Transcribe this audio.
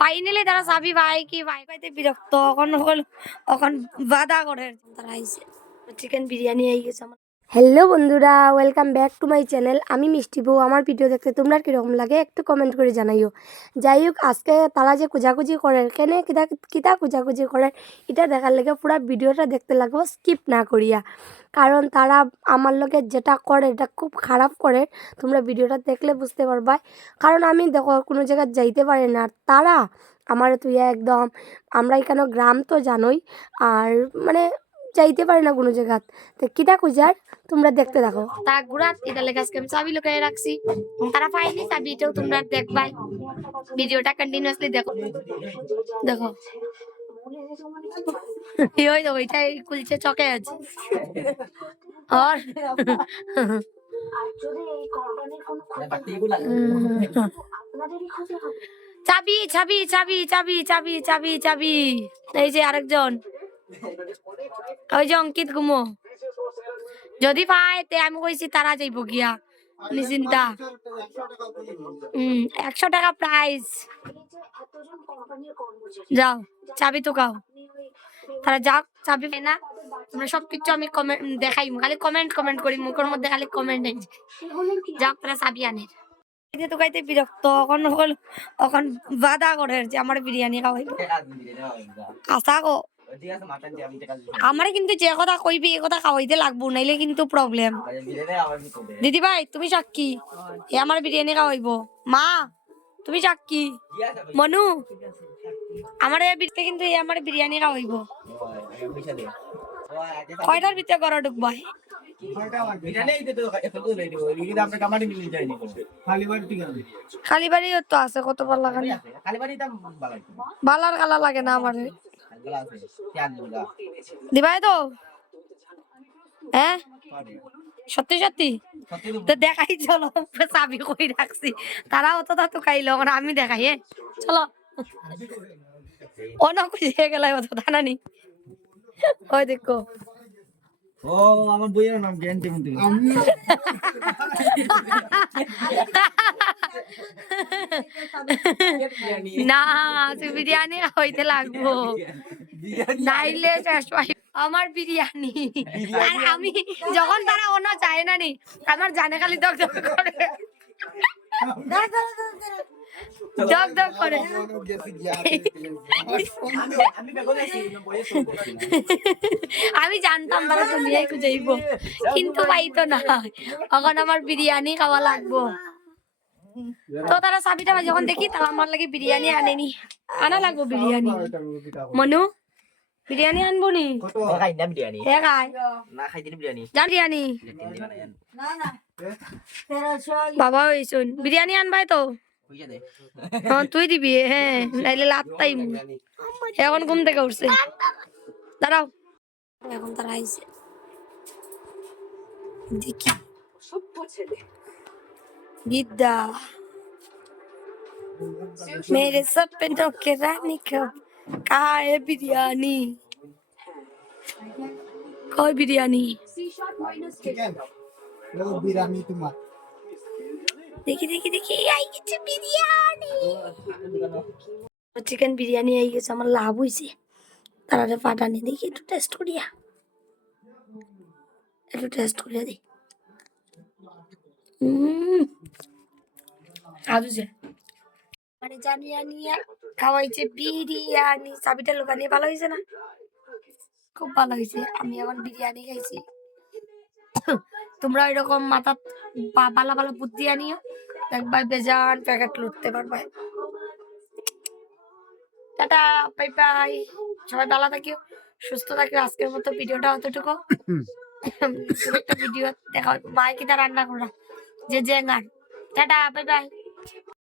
Finally তারা চাবি ভাই কি ভাই পাইতে বিরক্ত এখন বাধা করে তারা আইছে চিকেন বিরিয়ানি আই গেছে আমার। হ্যালো বন্ধুরা, welcome back to my channel. আমি মিষ্টি বউ। আমার ভিডিও দেখতে তোমরা কীরকম লাগে একটু কমেন্ট করে জানাইও। যাই হোক, আজকে তারা যে খুঁজাখুঁজি করে কেন কিতা খুঁজাখুঁজি করে এটা দেখার লেগে পুরো ভিডিওটা দেখতে লাগবো স্কিপ না করিয়া, কারণ তারা আমার লগে যেটা করে এটা খুব খারাপ করে। তোমরা ভিডিওটা দেখলে বুঝতে পারবা, কারণ আমি দেখো কোনো জায়গায় যাইতে পারি না, আর তারা আমার তুই একদম, আমরা এখানে গ্রাম তো জানোই, আর মানে যাইতে পারি না কোনো জায়গা। তো কিটা খুঁজার তোমরা দেখতে থাকো। তারা ঘুরাত এটা লেগে আজকে আমি চাবি লুকাই রাখছি, তারা পাইনি চাবিটাও তোমরা দেখবাই। ভিডিওটা কন্টিনিউয়াসলি দেখো দেখো। ওই দেখো এটাই কুলছে চকে আছে আর চাবি চাবি চাবি চাবি চাবি চাবি চাবি। এই যে আরেকজন, ওই যে অঙ্কিত গুমো, যদি পায় তে আমি কইছি তারা যাইব গিয়া নিশ্চিন্তা। 100 টাকা প্রাইস। যাও চাবি তো কাও, তারা যাও চাবি পাই না। তোমরা সবকিছু আমি কমেন্ট দেখাই, খালি কমেন্ট করি, মুখের মধ্যে খালি কমেন্ট নাই। যাও তারা চাবি আনে। তো খাইতে বিরক্ত এখন বাধা করে যে আমার বিরিয়ানি খাওয়াইব। আশা গো আমার কিন্তু যে কথা কইবি এই কথা খাওয়াইতে লাগবো, নাইলে কিন্তু প্রবলেম। দিদি ভাই তুমি সাক্ষী, এ আমার বিরিয়ানি খাওয়াইব। মা তুমি সাক্ষী, মনু আমার কিন্তু এ আমার বিরিয়ানি খাওয়াইব। কয়টার ভিতরে ঘরে ঢুকবাই? খালিবাড়ি তো আছে, কত ভালো লাগে না, বালার কালা লাগে না আমার। দিবাই তো হ্যাঁ সত্যি সত্যি তো দেখাই, চলো চাবি কই রাখছি। তারা অত তো খাইলো, আমি দেখাই। হ্যাঁ চলো, অনেক খুশি গেল অত জানানি। ওই দেখো ও আমার বইয়ের নাম জ্ঞানটি মন্ত্রী। না তুই বিরিয়ানি হইতে লাগবো, নাইলে আমার বিরিয়ানি। আর আমি যখন তারা অন্য চায় না নি, আমার জানে খালি দগ দগ করে, দগ দগ করে। আমি জানতাম তারা দুনিয়ায় খুঁজাইব, কিন্তু পাইতো না। এখন আমার বিরিয়ানি খাওয়া লাগবো। তো তারা চাবিটা যখন দেখি তারা আমার লাগে বিরিয়ানি আনেনি, আনা লাগবো বিরিয়ানি। মনু বিরিয়ানি আনবো নি? বিরিয়ানি বাবা হইছুন বিরিয়ানি আনবাই তো তুই দিবি। হ্যাঁ নাইলে লাত্তাই এখন ঘুম থেকে উঠছে। দাঁড়াও এখন তারা আইছে দেখি। বিদ্যা मेरे सपनों के रानी कब कहाँ है बिरयानी? कौन बिरयानी? देखी देखी देखी आई गई बिरयानी। चिकन बिरयानी आई गई, আমার লাভ হইছে। তারারে পাঠানি দেখি একটু টেস্ট করিয়া, একটু টেস্ট করিয়া দি। আজুছে মানে জানিয়া খাওয়াইছে বিরিয়ানি। চাবিটা লুকানি ভালো হয়েছে না? খুব ভালো হয়েছে। আমি এখন বিরিয়ানি খাইছি। তোমরা এরকম মাথা ভালো ভালো বুদ্ধি আনিও, একবার বেজান প্যাকেট লুটতে পারবে। টাটা বাই বাই, সবাই ভালো থাকিও, সুস্থ থাকিও। আজকের মতো ভিডিওটা অতটুকু। একটা ভিডিও দেখা মাই কিনা রান্না করা যে জেঙ্গার। Tata bye bye.